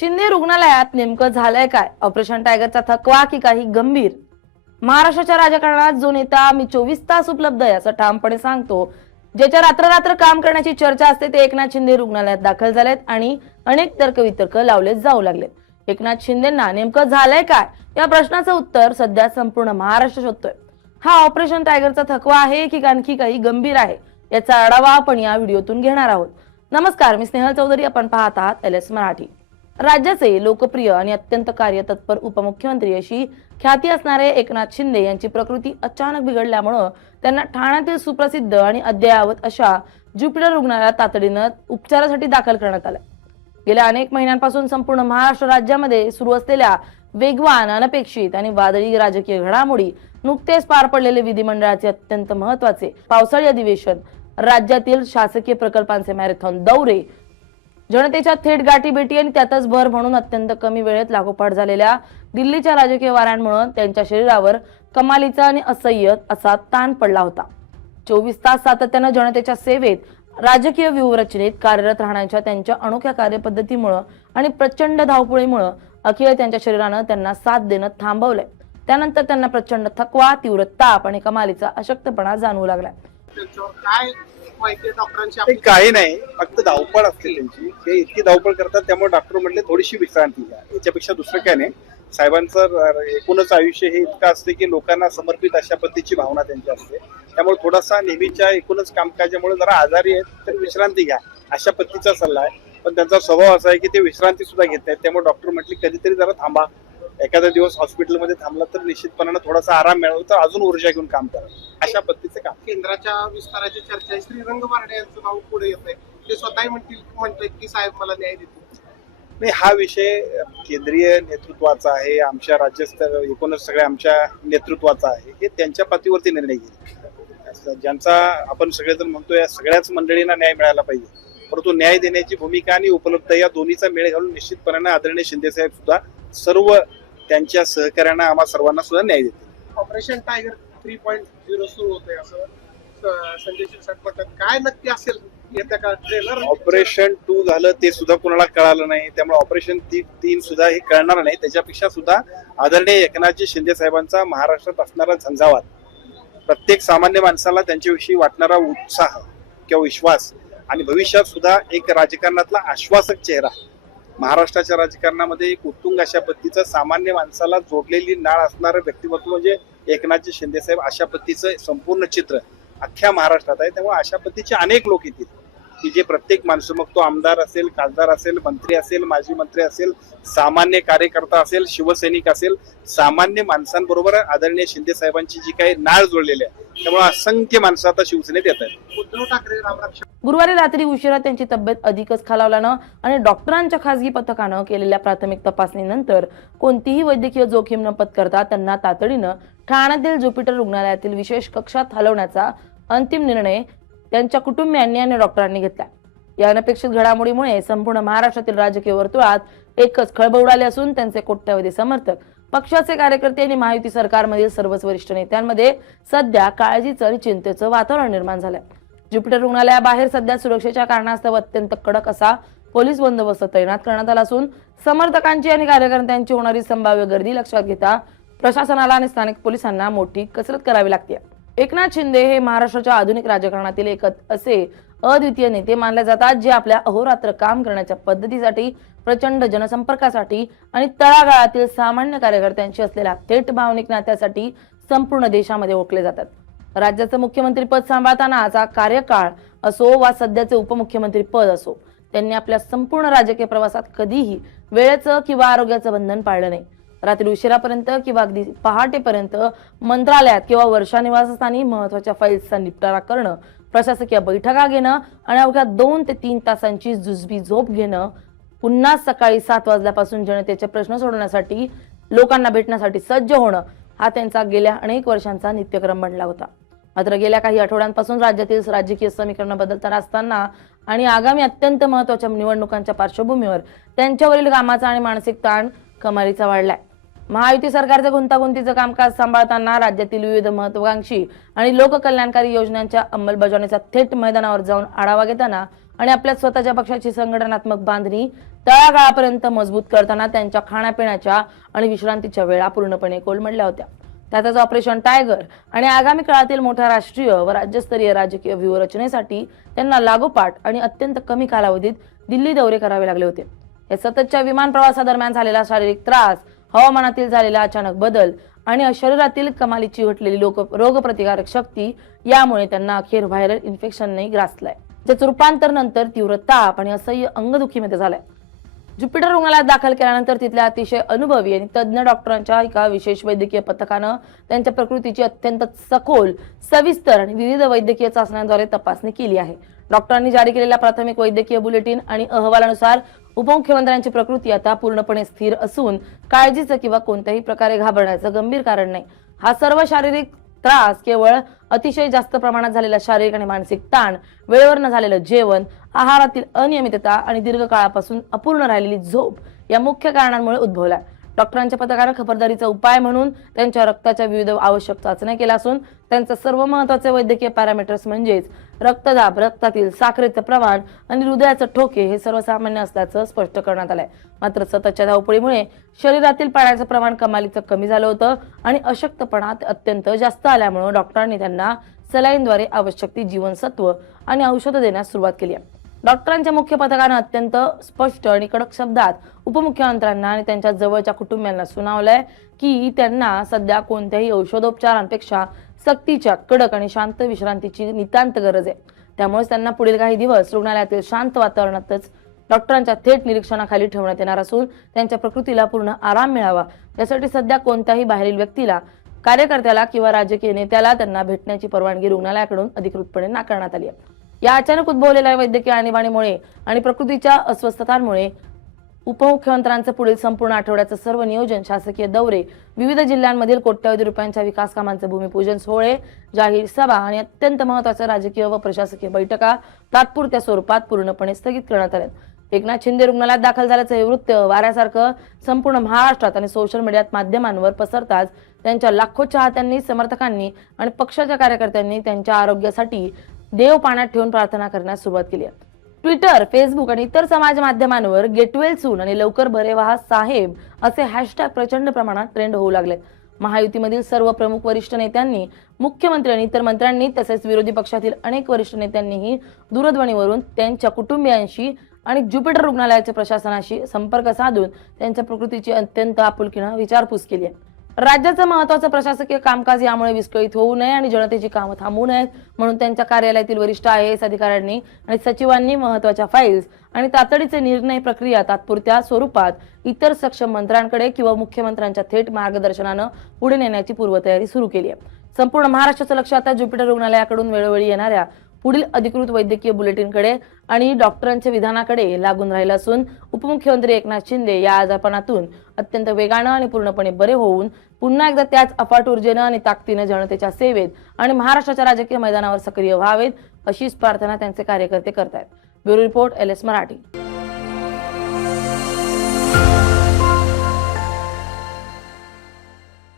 शिंदे रुग्णालयात नेमकं झालंय काय? ऑपरेशन टायगरचा थकवा की काही गंभीर? महाराष्ट्राच्या राजकारणात जो नेता मी 24 तास उपलब्ध आहे असं ठामपणे सांगतो, ज्याच्या रात्र रात्र काम करण्याची चर्चा असते, ते एकनाथ शिंदे रुग्णालयात दाखल झालेत आणि अनेक तर्कवितर्क लावले जाऊ लागलेत. एकनाथ शिंदेंना नेमकं झालंय काय या प्रश्नाचं उत्तर सध्या संपूर्ण महाराष्ट्र शोधतोय. हा ऑपरेशन टायगरचा थकवा आहे की आणखी काही गंभीर आहे, याचा आढावा आपण या व्हिडिओतून घेणार आहोत. नमस्कार, मी स्नेहल चौधरी. आपण पाहत आहात LS मराठी. राज्याचे लोकप्रिय आणि अत्यंत कार्यतत्पर उपमुख्यमंत्री अशी ख्याती असणारे एकनाथ शिंदे यांची प्रकृती अचानक बिघडल्यामुळे त्यांना ठाण्यातील सुप्रसिद्ध आणि अद्ययावत अशा ज्युपिटर रुग्णालयात तातडीनं उपचारासाठी दाखल करण्यात आलं. गेल्या अनेक महिन्यांपासून संपूर्ण महाराष्ट्र राज्यामध्ये सुरू असलेल्या वेगवान, अनपेक्षित आणि वादळी राजकीय घडामोडी, नुकतेच पार पडलेले विधिमंडळाचे अत्यंत महत्त्वाचे पावसाळी अधिवेशन, राज्यातील शासकीय प्रकल्पांचे मॅरेथॉन दौरे, जनतेच्या थेट गाठीभेटी आणि त्यातच भर म्हणून अत्यंत कमी वेळेत लागोपाठ झालेल्या दिल्लीच्या राजकीय वाऱ्यांमुळे त्यांच्या शरीरावर कमालीचा आणि असह्य असा ताण पडला होता. 24 तास सातत्यानं जनतेच्या सेवेत, राजकीय व्यूहरचनेत कार्यरत राहण्याच्या त्यांच्या अनोख्या कार्यपद्धतीमुळे आणि प्रचंड धावपळीमुळे अखेर त्यांच्या शरीरानं त्यांना साथ देणं थांबवलंय. त्यानंतर त्यांना प्रचंड थकवा, तीव्र ताप आणि कमालीचा अशक्तपणा जाणवू लागलाय. काही नाही, फक्त धावपळ असते त्यांची. ते इतकी धावपळ करतात, त्यामुळे डॉक्टर म्हटले थोडीशी विश्रांती घ्या, याच्यापेक्षा दुसरं काय नाही. साहेबांचं एकूणच आयुष्य हे इतकं असते की लोकांना समर्पित अशा पद्धतीची भावना त्यांची असते. त्यामुळे थोडासा नेहमीच्या एकूणच कामकाजामुळे जरा आजारी आहेत तर विश्रांती घ्या, अशा पद्धतीचा सल्ला आहे. पण त्यांचा स्वभाव असा आहे की ते विश्रांती सुद्धा घेत नाहीत. त्यामुळे डॉक्टर म्हटले कधीतरी जरा थांबा, एखादा दिवस हॉस्पिटलमध्ये थांबला तर निश्चितपणानं थोडासा आराम मिळाला तर अजून ऊर्जा घेऊन काम करा, अशा पद्धतीचं काम. केंद्राच्या विस्ताराची चर्चा आहे. श्रीरंग बारणे यांचं नाव पुढे येत आहे. ते स्वतःही म्हणतात की साहेब मला न्याय देतील. नाही, हा विषय केंद्रीय नेतृत्वाचा आहे, आमच्या राज्यस्तर एकूणच सगळ्या आमच्या नेतृत्वाचा आहे. हे त्यांच्या पातळीवरती निर्णय घेईल. ज्यांचा आपण सगळेजण म्हणतो या सगळ्याच मंडळींना न्याय मिळाला पाहिजे, परंतु न्याय देण्याची भूमिका आणि उपलब्ध या दोन्हीचा मेळ घालून निश्चितपणे आदरणीय शिंदे साहेब सुद्धा सर्व त्यांच्या सहकार्यांना आम्हा सर्वांना सुद्धा न्याय देतील. ऑपरेशन टायगर 3.0 सुरू होतंय असं संजय शिरसाट म्हणतात. काय नक्की असेल येत्या का ट्रेलर? ऑपरेशन 2 झालं ते सुद्धा कोणाला कळालं नाही, त्यामुळे ऑपरेशन 3 सुद्धा हे कळणार नाही. त्याच्यापेक्षा सुद्धा आदरणीय एकनाथजी शिंदे साहेबांचा महाराष्ट्रात असणारा झंझावात, प्रत्येक सामान्य माणसाला त्यांच्याविषयी वाटणारा उत्साह किंवा विश्वास आणि भविष्यात सुद्धा एक राजकारणातला आश्वासक चेहरा, महाराष्ट्राच्या राजकारणामध्ये एक उत्तुंग अशा पद्धतीचं सामान्य माणसाला जोडलेली नाळ असणारं व्यक्तिमत्व म्हणजे एकनाथजी शिंदे साहेब, अशा पद्धतीचं संपूर्ण चित्र अख्ख्या महाराष्ट्रात आहे. त्यामुळे अशा पद्धतीचे अनेक लोक येतील की जे प्रत्येक माणसं, मग तो आमदार असेल, खासदार असेल, मंत्री असेल, माजी मंत्री असेल, सामान्य कार्यकर्ता असेल, शिवसैनिक असेल, सामान्य माणसांबरोबर आदरणीय शिंदे साहेबांची जी काही नाळ जोडलेली आहे, त्यामुळे असंख्य माणसं आता शिवसेनेत येत आहेत. उद्धव ठाकरे रामरक्षा. गुरुवारी रात्री उशिरा त्यांची तब्येत अधिकच खालावल्यानं आणि डॉक्टरांच्या खासगी पथकानं केलेल्या प्राथमिक तपासणीनंतर कोणतीही वैद्यकीय जोखीम न पत्करता त्यांना तातडीनं ठाण्यातील ज्युपिटर रुग्णालयातील विशेष कक्षात हलवण्याचा अंतिम निर्णय त्यांच्या कुटुंबियांनी आणि डॉक्टरांनी घेतला. या अनपेक्षित घडामोडीमुळे संपूर्ण महाराष्ट्रातील राजकीय वर्तुळात एकच खळबळ उडाली असून त्यांचे कोट्यवधी समर्थक, पक्षाचे कार्यकर्ते आणि महायुती सरकारमधील सर्वच वरिष्ठ नेत्यांमध्ये सध्या काळजीचं आणि चिंतेचं वातावरण निर्माण झालंय. ज्युपिटर रुग्णालयाबाहेर सध्या सुरक्षेच्या कारणास्तव अत्यंत कडक असा पोलीस बंदोबस्त तैनात करण्यात आला असून समर्थकांची आणि कार्यकर्त्यांची होणारी संभाव्य गर्दी लक्षात घेता प्रशासनाला आणि स्थानिक पोलिसांना मोठी कसरत करावी लागते. एकनाथ शिंदे हे महाराष्ट्राच्या आधुनिक राजकारणातील एक असे अद्वितीय नेते मानले जातात, जे आपल्या अहोरात्र काम करण्याच्या पद्धतीसाठी, प्रचंड जनसंपर्कासाठी आणि तळागाळातील सामान्य कार्यकर्त्यांशी असलेल्या थेट भावनिक नात्यासाठी संपूर्ण देशामध्ये ओळखले जातात. राज्याचं मुख्यमंत्री पद सांभाळतानाचा कार्यकाळ असो वा सध्याचे उपमुख्यमंत्री पद असो, त्यांनी आपल्या संपूर्ण राजकीय प्रवासात कधीही वेळेचं किंवा आरोग्याचं बंधन पाळलं नाही. रात्री उशिरापर्यंत किंवा अगदी पहाटेपर्यंत मंत्रालयात किंवा वर्षा निवासस्थानी महत्वाच्या फाईल्सचा निपटारा करणं, प्रशासकीय बैठका घेणं आणि अवघ्या 2 ते 3 तासांची जुजबी झोप घेणं, पुन्हा सकाळी 7 वाजल्यापासून जनतेचे प्रश्न सोडवण्यासाठी, लोकांना भेटण्यासाठी सज्ज होणं, हा त्यांचा गेल्या अनेक वर्षांचा नित्यक्रम बनला होता. मात्र गेल्या काही आठवड्यांपासून राज्यातील राजकीय समीकरण बदलताना असताना आणि आगामी अत्यंत महत्वाच्या निवडणुकांच्या पार्श्वभूमीवर त्यांच्यावरील कामाचा आणि मानसिक ताण कमालीचा वाढलाय. महायुती सरकारचं गुंतागुंतीचं कामकाज सांभाळताना राज्यातील विविध महत्वाकांक्षी आणि लोककल्याणकारी योजनांच्या अंमलबजावणीचा थेट मैदानावर जाऊन आढावा घेताना आणि आपल्या स्वतःच्या पक्षाची संघटनात्मक बांधणी तळागाळापर्यंत मजबूत करताना त्यांच्या खाण्यापिण्याच्या आणि विश्रांतीच्या वेळा पूर्णपणे कोलमडल्या होत्या. त्यातच ऑपरेशन टायगर आणि आगामी काळातील मोठ्या राष्ट्रीय व राज्यस्तरीय राजकीय व्यूहरचनेसाठी त्यांना लागोपाठ आणि अत्यंत कमी कालावधीत दिल्ली दौरे करावे लागले होते. या सततच्या विमान प्रवासादरम्यान झालेला शारीरिक त्रास, हवामानातील झालेला अचानक बदल आणि शरीरातील कमालीची घटलेली रोगप्रतिकारक शक्ती यामुळे त्यांना अखेर व्हायरल इन्फेक्शनने ग्रासलाय, ज्याचं रूपांतर नंतर तीव्र ताप आणि असह्य अंगदुखीमध्ये झालंय. ज्युपिटर रुग्णालयात दाखल केल्यानंतर तिथल्या अतिशय अनुभवी आणि तज्ज्ञ डॉक्टरांच्या एका विशेष वैद्यकीय पथकानं त्यांच्या प्रकृतीची अत्यंत सखोल, सविस्तर आणि विविध वैद्यकीय चाचण्यांद्वारे तपासणी केली आहे. डॉक्टरांनी जारी केलेल्या प्राथमिक वैद्यकीय बुलेटिन आणि अहवालानुसार उपमुख्यमंत्र्यांची प्रकृती आता पूर्णपणे स्थिर असून काळजीचं किंवा कोणत्याही प्रकारे घाबरण्याचं गंभीर कारण नाही. हा सर्व शारीरिक त्रास केवळ अतिशय जास्त प्रमाणात झालेला शारीरिक आणि मानसिक ताण, वेळेवर न झालेलं जेवण, आहारातील अनियमितता आणि दीर्घकाळापासून अपूर्ण राहिलेली झोप या मुख्य कारणांमुळे उद्भवलाय. डॉक्टरांच्या पथकानं खबरदारीचा उपाय म्हणून त्यांच्या रक्ताच्या विविध आवश्यक चाचण्या केल्या असून त्यांचे सर्व महत्त्वाचे वैद्यकीय पॅरामीटर्स म्हणजेच रक्तदाब, रक्तातील साखरेचं प्रमाण आणि हृदयाचं ठोके हे सर्वसामान्य असल्याचं स्पष्ट करण्यात आलंय. मात्र सततच्या धावपळीमुळे शरीरातील पाण्याचं प्रमाण कमालीचं कमी झालं होतं आणि अशक्तपणा अत्यंत जास्त आल्यामुळे डॉक्टरांनी त्यांना सलाईनद्वारे आवश्यक ती जीवनसत्व आणि औषधं देण्यास सुरुवात केली आहे. डॉक्टरांच्या मुख्य पथकानं अत्यंत स्पष्ट आणि कडक शब्दात उपमुख्यमंत्र्यांना आणि त्यांच्या जवळच्या कुटुंबियांना सुनावलंय की त्यांना सध्या कोणत्याही औषधोपचारांपेक्षा सक्तीच्या, कडक आणि शांत विश्रांतीची नितांत गरज आहे. त्यामुळे त्यांना पुढील काही दिवस रुग्णालयातील शांत वातावरणातच डॉक्टरांच्या थेट निरीक्षणाखाली ठेवण्यात येणार असून त्यांच्या प्रकृतीला पूर्ण आराम मिळावा यासाठी सध्या कोणत्याही बाहेरील व्यक्तीला, कार्यकर्त्याला किंवा राजकीय नेत्याला त्यांना भेटण्याची परवानगी रुग्णालयाकडून अधिकृतपणे नाकारण्यात आली आहे. या अचानक उद्भवलेल्या वैद्यकीय आणीबाणीमुळे आणि प्रकृतीच्या अस्वस्थतांमुळे उपमुख्यमंत्र्यांचं पुढील संपूर्ण आठवड्याचं सर्व नियोजन, शासकीय दौरे, विविध जिल्ह्यांमधील कोट्यवधी रुपयांच्या विकास कामांचे भूमिपूजन सोहळे, जाहीर सभा आणि अत्यंत महत्त्वाच्या राजकीय व प्रशासकीय बैठका तात्पुरत्या स्वरूपात पूर्णपणे स्थगित करण्यात आल्या. एकनाथ शिंदे रुग्णालयात दाखल झाल्याचं हे वृत्त वाऱ्यासारखं संपूर्ण महाराष्ट्रात आणि सोशल मीडियात माध्यमांवर पसरताच त्यांच्या लाखो चाहत्यांनी, समर्थकांनी आणि पक्षाच्या कार्यकर्त्यांनी त्यांच्या आरोग्यासाठी देव पाण्यात ठेवून प्रार्थना करण्यास सुरुवात केली आहे. ट्विटर, फेसबुक आणि इतर समाज माध्यमांवर गेट वेल सून आणि लवकर बरे व्हा साहेब असे हॅशटॅग प्रचंड प्रमाणात ट्रेंड होऊ लागले. महायुतीमधील सर्व प्रमुख वरिष्ठ नेत्यांनी, मुख्यमंत्री आणि इतर मंत्र्यांनी तसेच विरोधी पक्षातील अनेक वरिष्ठ नेत्यांनीही दूरध्वनीवरून त्यांच्या कुटुंबियांशी आणि ज्युपिटर रुग्णालयाच्या प्रशासनाशी संपर्क साधून त्यांच्या प्रकृतीची अत्यंत आपुलकीनं विचारपूस केली आहे. राज्याचं महत्त्वाचं प्रशासकीय कामकाज यामुळे विस्कळीत होऊ नये आणि जनतेची कामं थांबू नयेत म्हणून त्यांच्या कार्यालयातील वरिष्ठ IAS अधिकाऱ्यांनी आणि सचिवांनी महत्त्वाच्या फाईल्स आणि तातडीचे निर्णय प्रक्रिया तात्पुरत्या स्वरूपात इतर सक्षम मंत्र्यांकडे किंवा मुख्यमंत्र्यांच्या थेट मार्गदर्शनानं पुढे नेण्याची पूर्वतयारी सुरू केली आहे. संपूर्ण महाराष्ट्राचं लक्ष आता ज्युपिटर रुग्णालयाकडून वेळोवेळी येणाऱ्या पुढील अधिकृत वैद्यकीय बुलेटिनकडे आणि डॉक्टरांच्या विधानाकडे लागून राहिलं असून उपमुख्यमंत्री एकनाथ शिंदे या आजारपणातून अत्यंत वेगानं आणि पूर्णपणे बरे होऊन पुन्हा एकदा त्याच अफाट ऊर्जेनं आणि ताकदीनं जनतेच्या सेवेत आणि महाराष्ट्राच्या राजकीय मैदानावर सक्रिय व्हावेत अशीच प्रार्थना त्यांचे कार्यकर्ते करतायत. Bureau report, LS Marathi.